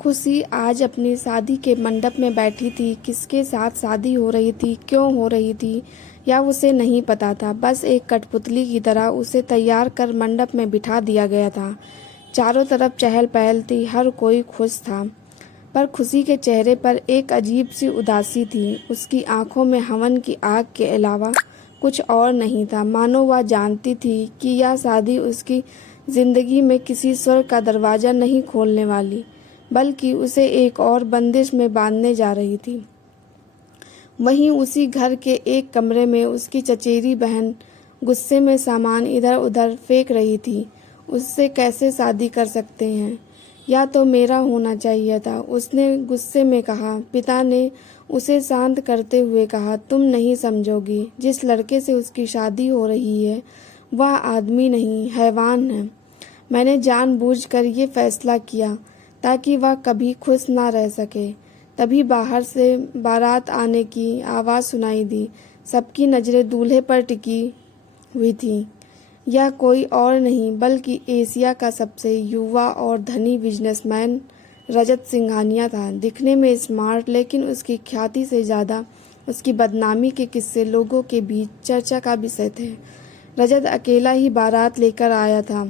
खुशी आज अपनी शादी के मंडप में बैठी थी। किसके साथ शादी हो रही थी, क्यों हो रही थी, या उसे नहीं पता था। बस एक कठपुतली की तरह उसे तैयार कर मंडप में बिठा दिया गया था। चारों तरफ चहल पहल थी, हर कोई खुश था, पर खुशी के चेहरे पर एक अजीब सी उदासी थी। उसकी आंखों में हवन की आग के अलावा कुछ और नहीं था। मानो वह जानती थी कि यह शादी उसकी जिंदगी में किसी स्वर्ग का दरवाजा नहीं खोलने वाली, बल्कि उसे एक और बंदिश में बांधने जा रही थी। वहीं उसी घर के एक कमरे में उसकी चचेरी बहन गुस्से में सामान इधर उधर फेंक रही थी। उससे कैसे शादी कर सकते हैं, या तो मेरा होना चाहिए था, उसने गुस्से में कहा। पिता ने उसे शांत करते हुए कहा, तुम नहीं समझोगी। जिस लड़के से उसकी शादी हो रही है वह आदमी नहीं, हैवान है। मैंने जानबूझकर ये फैसला किया ताकि वह कभी खुश ना रह सके। तभी बाहर से बारात आने की आवाज़ सुनाई दी। सबकी नज़रें दूल्हे पर टिकी हुई थी। यह कोई और नहीं बल्कि एशिया का सबसे युवा और धनी बिजनेसमैन रजत सिंघानिया था। दिखने में स्मार्ट, लेकिन उसकी ख्याति से ज़्यादा उसकी बदनामी के किस्से लोगों के बीच चर्चा का विषय थे। रजत अकेला ही बारात लेकर आया था।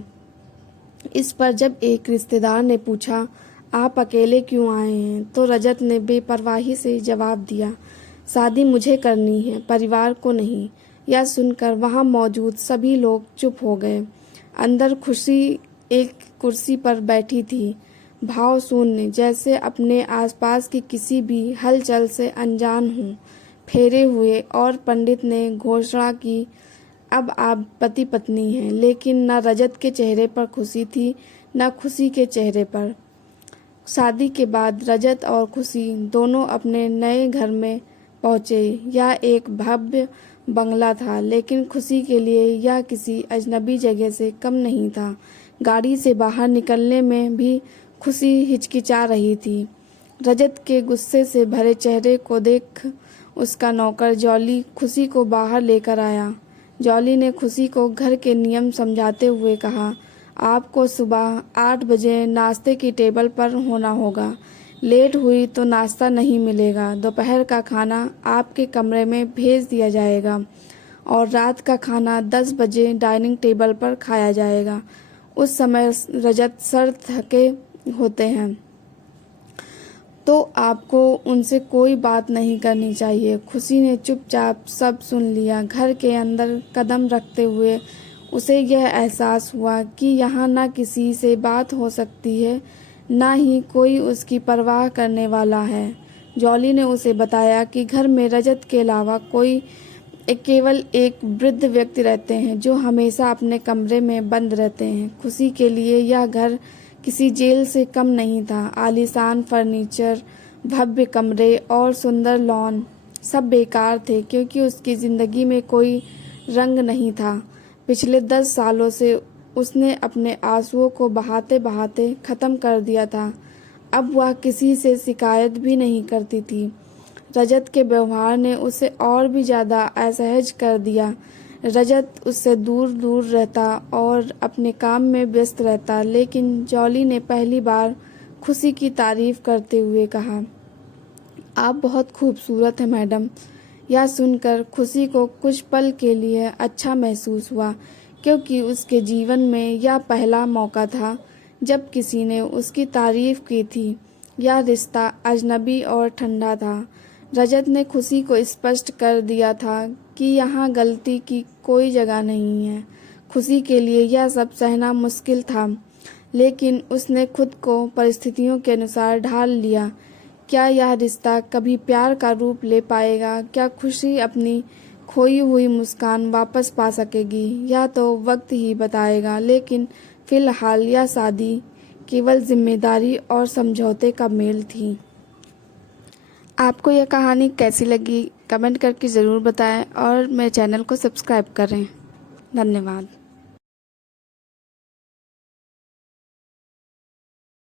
इस पर जब एक रिश्तेदार ने पूछा, आप अकेले क्यों आए हैं, तो रजत ने बेपरवाही से जवाब दिया, शादी मुझे करनी है, परिवार को नहीं। यह सुनकर वहां मौजूद सभी लोग चुप हो गए। अंदर खुशी एक कुर्सी पर बैठी थी, भाव शून्य, जैसे अपने आसपास की किसी भी हलचल से अनजान हूँ। फेरे हुए और पंडित ने घोषणा की, अब आप पति पत्नी हैं। लेकिन न रजत के चेहरे पर खुशी थी, न खुशी के चेहरे पर। शादी के बाद रजत और खुशी दोनों अपने नए घर में पहुंचे। यह एक भव्य बंगला था, लेकिन खुशी के लिए यह किसी अजनबी जगह से कम नहीं था। गाड़ी से बाहर निकलने में भी खुशी हिचकिचा रही थी। रजत के गुस्से से भरे चेहरे को देख उसका नौकर जॉली खुशी को बाहर लेकर आया। जॉली ने खुशी को घर के नियम समझाते हुए कहा, आपको सुबह 8 बजे नाश्ते की टेबल पर होना होगा। लेट हुई तो नाश्ता नहीं मिलेगा। दोपहर का खाना आपके कमरे में भेज दिया जाएगा और रात का खाना 10 बजे डाइनिंग टेबल पर खाया जाएगा। उस समय रजत सर थके होते हैं, तो आपको उनसे कोई बात नहीं करनी चाहिए। खुशी ने चुपचाप सब सुन लिया। घर के अंदर कदम रखते हुए उसे यह एहसास हुआ कि यहाँ न किसी से बात हो सकती है, न ही कोई उसकी परवाह करने वाला है। जॉली ने उसे बताया कि घर में रजत के अलावा केवल एक वृद्ध व्यक्ति रहते हैं, जो हमेशा अपने कमरे में बंद रहते हैं। खुशी के लिए यह घर किसी जेल से कम नहीं था। आलीशान फर्नीचर, भव्य कमरे और सुंदर लॉन सब बेकार थे, क्योंकि उसकी ज़िंदगी में कोई रंग नहीं था। पिछले 10 सालों से उसने अपने आंसुओं को बहाते बहाते ख़त्म कर दिया था। अब वह किसी से शिकायत भी नहीं करती थी। रजत के व्यवहार ने उसे और भी ज़्यादा असहज कर दिया। रजत उससे दूर दूर रहता और अपने काम में व्यस्त रहता। लेकिन जॉली ने पहली बार खुशी की तारीफ करते हुए कहा, आप बहुत खूबसूरत हैं मैडम। यह सुनकर खुशी को कुछ पल के लिए अच्छा महसूस हुआ, क्योंकि उसके जीवन में यह पहला मौका था जब किसी ने उसकी तारीफ की थी। यह रिश्ता अजनबी और ठंडा था। रजत ने खुशी को स्पष्ट कर दिया था कि यहाँ गलती की कोई जगह नहीं है। खुशी के लिए यह सब सहना मुश्किल था, लेकिन उसने खुद को परिस्थितियों के अनुसार ढाल लिया। क्या यह रिश्ता कभी प्यार का रूप ले पाएगा? क्या खुशी अपनी खोई हुई मुस्कान वापस पा सकेगी? यह तो वक्त ही बताएगा। लेकिन फिलहाल यह शादी केवल जिम्मेदारी और समझौते का मेल थी। आपको यह कहानी कैसी लगी कमेंट करके ज़रूर बताएं और मेरे चैनल को सब्सक्राइब करें। धन्यवाद।